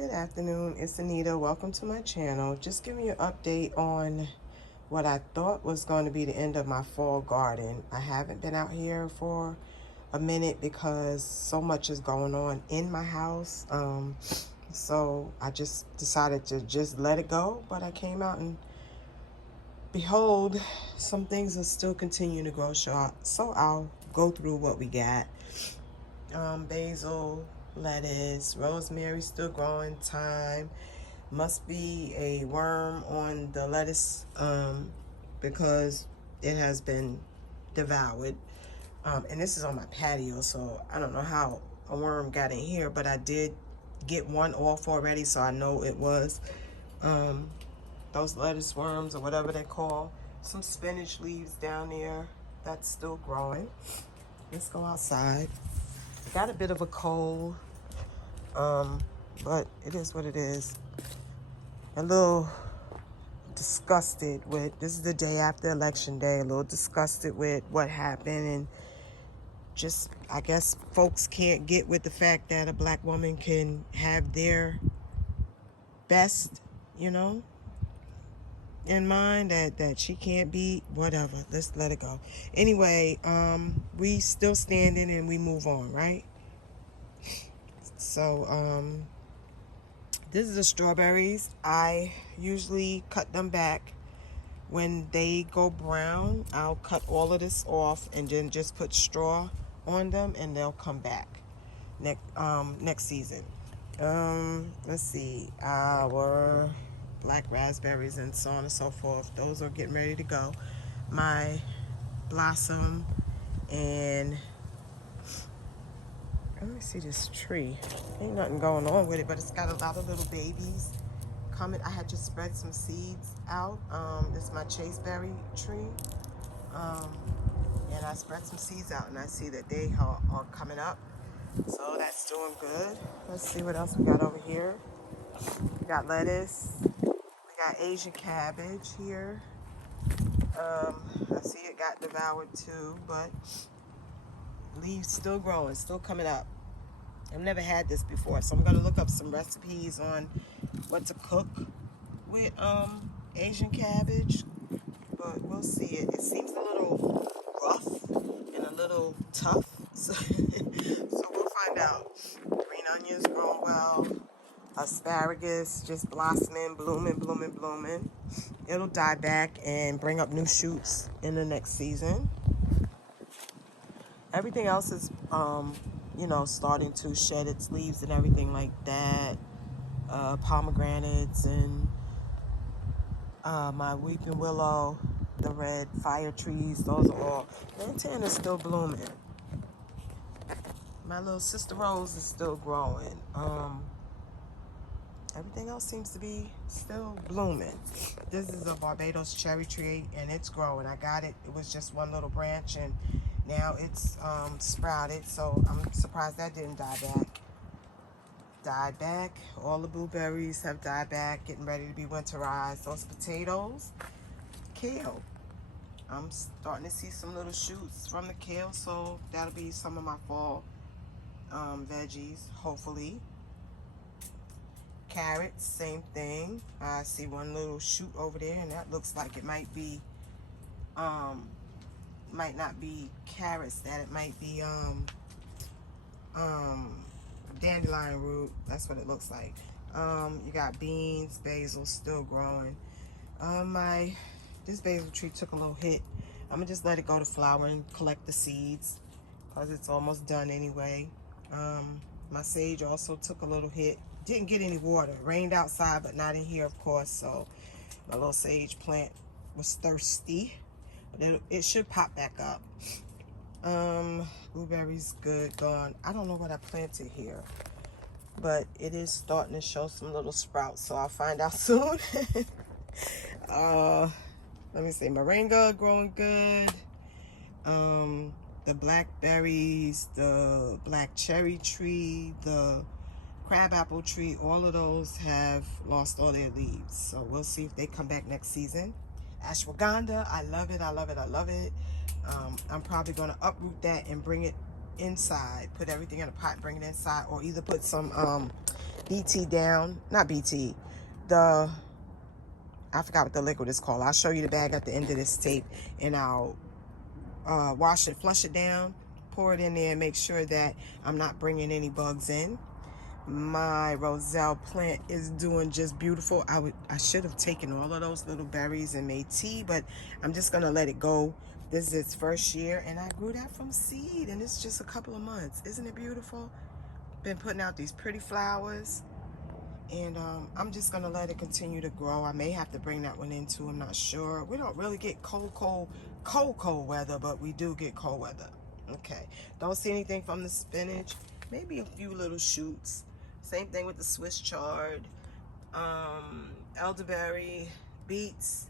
Good afternoon, it's Anita. Welcome to my channel. Just giving you an update on what I thought was going to be the end of my fall garden. I haven't been out here for a minute because so much is going on in my house. So I just decided to just let it go. But I came out and behold, some things are still continuing to grow. So I'll go through what we got. Basil, lettuce, rosemary still growing, thyme. Must be a worm on the lettuce because it has been devoured. And this is on my patio, so I don't know how a worm got in here, but I did get one off already, so I know it was those lettuce worms or whatever they call. Some spinach leaves down there that's still growing. Let's go outside. Got a bit of a cold, but it is what it is. A little disgusted with, this is the day after election day, a little disgusted with what happened, and just, I guess folks can't get with the fact that a black woman can have their best, in mind, that she can't be whatever. Let's let it go. Anyway, we still standing and we move on, right? So, this is the strawberries. I usually cut them back when they go brown. I'll cut all of this off and then just put straw on them, and they'll come back next season. Let's see, our black raspberries and so on and so forth. Those are getting ready to go. My blossom, and let me see this tree. Ain't nothing going on with it, but it's got a lot of little babies coming. I had just spread some seeds out. This is my chaseberry tree. And I spread some seeds out, and I see that they are coming up. So that's doing good. Let's see what else we got over here. We got lettuce. We got Asian cabbage here. I see it got devoured too, but leaves still growing, still coming up. I've never had this before, so I'm gonna look up some recipes on what to cook with Asian cabbage, but we'll see it. It seems a little rough and a little tough, so, so we'll find out. Green onions growing well. Asparagus just blossoming, blooming. It'll die back and bring up new shoots in the next season. Everything else is, starting to shed its leaves and everything like that. Pomegranates and my weeping willow, the red fire trees, those are all. Plantain is still blooming. My little sister rose is still growing. Everything else seems to be still blooming. This is a Barbados cherry tree, and it's growing. I got it. It was just one little branch, and now it's sprouted, so I'm surprised that didn't die back. All the blueberries have died back, getting ready to be winterized. Those potatoes, kale. I'm starting to see some little shoots from the kale, so that'll be some of my fall veggies, hopefully. Carrots, same thing. I see one little shoot over there, and that looks like it might be, might not be carrots, that it might be dandelion root. That's what it looks like. You got beans, basil still growing. This basil tree took a little hit. I'm gonna just let it go to flower and collect the seeds because it's almost done anyway. My sage also took a little hit. Didn't get any water. Rained outside, but not in here, of course. So my little sage plant was thirsty, but it should pop back up. Blueberries good, gone. I don't know what I planted here, but it is starting to show some little sprouts, so I'll find out soon. Let me see, moringa growing good. The blackberries, the black cherry tree, the crabapple tree, all of those have lost all their leaves. So we'll see if they come back next season. Ashwagandha, I love it. I'm probably going to uproot that and bring it inside. Put everything in a pot, bring it inside, or either put some BT down, not BT, I forgot what the liquid is called. I'll show you the bag at the end of this tape, and I'll wash it, flush it down, pour it in there, and make sure that I'm not bringing any bugs in. My roselle plant is doing just beautiful. I should have taken all of those little berries and made tea, but I'm just gonna let it go. This is its first year, and I grew that from seed, and it's just a couple of months. Isn't it beautiful? Been putting out these pretty flowers, and I'm just gonna let it continue to grow. I may have to bring that one in too. I'm not sure. We don't really get cold weather, but we do get cold weather. Okay, don't see anything from the spinach. Maybe a few little shoots. Same thing with the Swiss chard, elderberry, beets.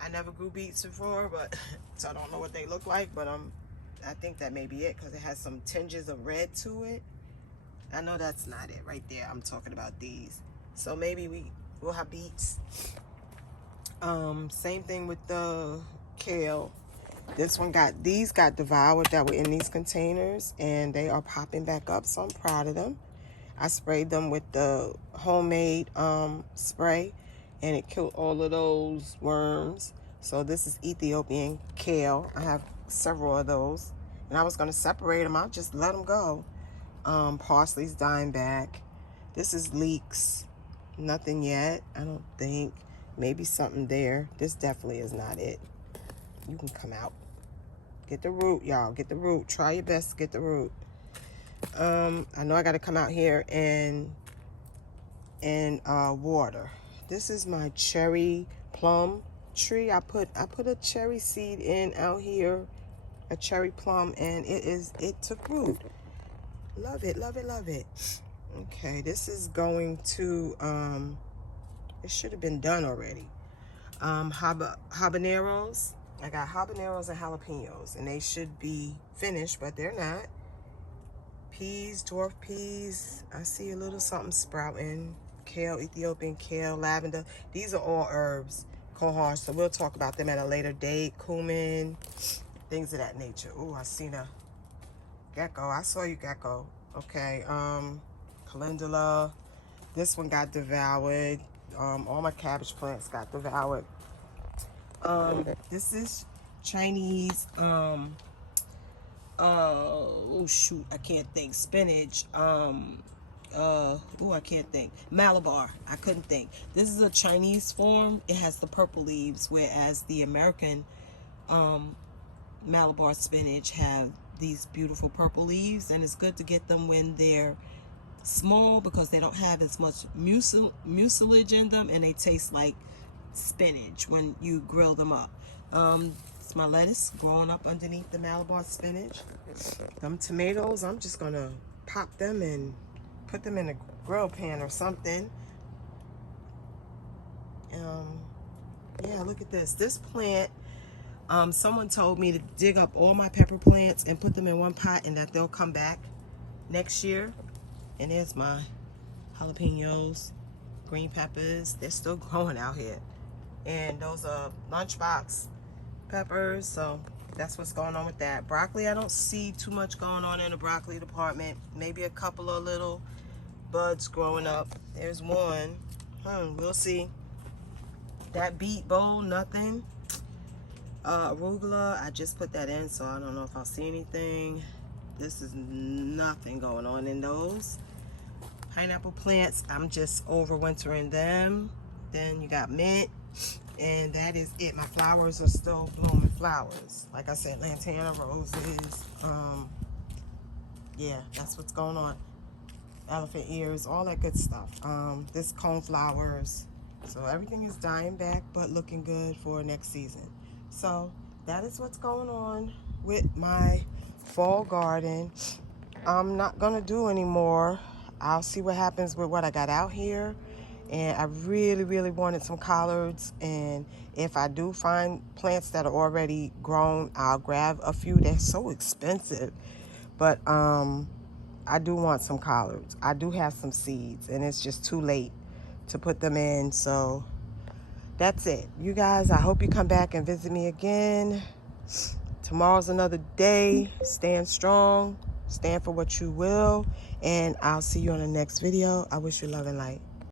I never grew beets before, but so I don't know what they look like, but I think that may be it because it has some tinges of red to it. I know that's not it right there. I'm talking about these. So maybe we'll have beets. Same thing with the kale. These got devoured that were in these containers, and they are popping back up, so I'm proud of them. I sprayed them with the homemade spray, and it killed all of those worms. So this is Ethiopian kale. I have several of those, and I was going to separate them. I'll just let them go. Parsley's dying back. This is leeks. Nothing yet, I don't think. Maybe something there. This definitely is not it. You can come out. Get the root, y'all. Get the root. Try your best to get the root. I know I got to come out here and water. This is my cherry plum tree. I put a cherry seed in out here, a cherry plum, and it took root. Love it, love it, love it. Okay, this is going to it should have been done already. Habaneros. I got habaneros and jalapenos, and they should be finished, but they're not. Peas, dwarf peas. I see a little something sprouting. Kale, Ethiopian kale, lavender. These are all herbs, cohosh, so we'll talk about them at a later date. Cumin, things of that nature. Ooh, I seen a gecko. I saw you, gecko. Okay, calendula. This one got devoured. All my cabbage plants got devoured. This is Chinese, oh shoot, I can't think. Spinach, I can't think. Malabar, I couldn't think. This is a Chinese form. It has the purple leaves, whereas the American Malabar spinach have these beautiful purple leaves, and it's good to get them when they're small because they don't have as much mucilage in them, and they taste like spinach when you grill them up. It's my lettuce growing up underneath the Malabar spinach. Them tomatoes, I'm just gonna pop them and put them in a grill pan or something. Yeah, look at this. This plant, someone told me to dig up all my pepper plants and put them in one pot, and that they'll come back next year. And there's my jalapenos, green peppers. They're still growing out here. And those are lunchbox peppers, so that's what's going on with that. Broccoli, I don't see too much going on in the broccoli department. Maybe a couple of little buds growing up. There's one. We'll see. That beet bowl, nothing. Arugula, I just put that in, so I don't know if I'll see anything. This is nothing going on in those. Pineapple plants, I'm just overwintering them. Then you got mint, and that is it. My flowers are still blooming flowers. Like I said, lantana roses. Yeah, that's what's going on. Elephant ears, all that good stuff. This cone flowers. So everything is dying back, but looking good for next season. So that is what's going on with my fall garden. I'm not gonna do anymore. I'll see what happens with what I got out here. And I really, really wanted some collards. And if I do find plants that are already grown, I'll grab a few. They're so expensive. But I do want some collards. I do have some seeds, and it's just too late to put them in. So that's it. You guys, I hope you come back and visit me again. Tomorrow's another day. Stand strong. Stand for what you will. And I'll see you on the next video. I wish you love and light.